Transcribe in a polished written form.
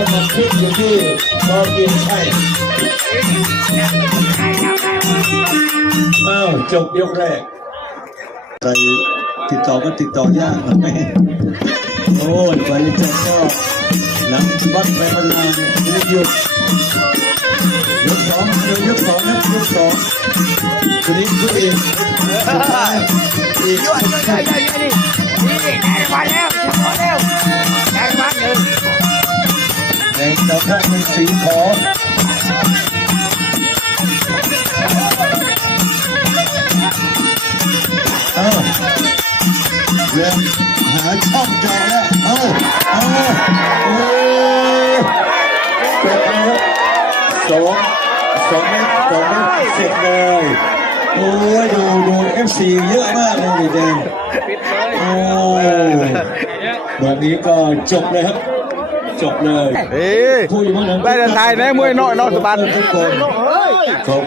ก็มาขึ้นอยู่ที่กอเกียงชัยจบยกแรกใครติดต่อก็ติดต่อยากนะแม่โอ้ยไปจบก็หลังบัดไปมานานรีบหยุดยกสองนะยกสองคนนี้ก็เองอีกในดาวพระเป็นสีขอเริ่มหาช่องจอแล้วโอ้เกิดแล้ว2 เมตรเสร็จเลยโอ้ยดูFC เยอะมากเลยเด่นโอ้แบบนี้ก็จบเลยครับจบเลยได้แต่ไทยนะมวยน้อยสบันขอบคุณ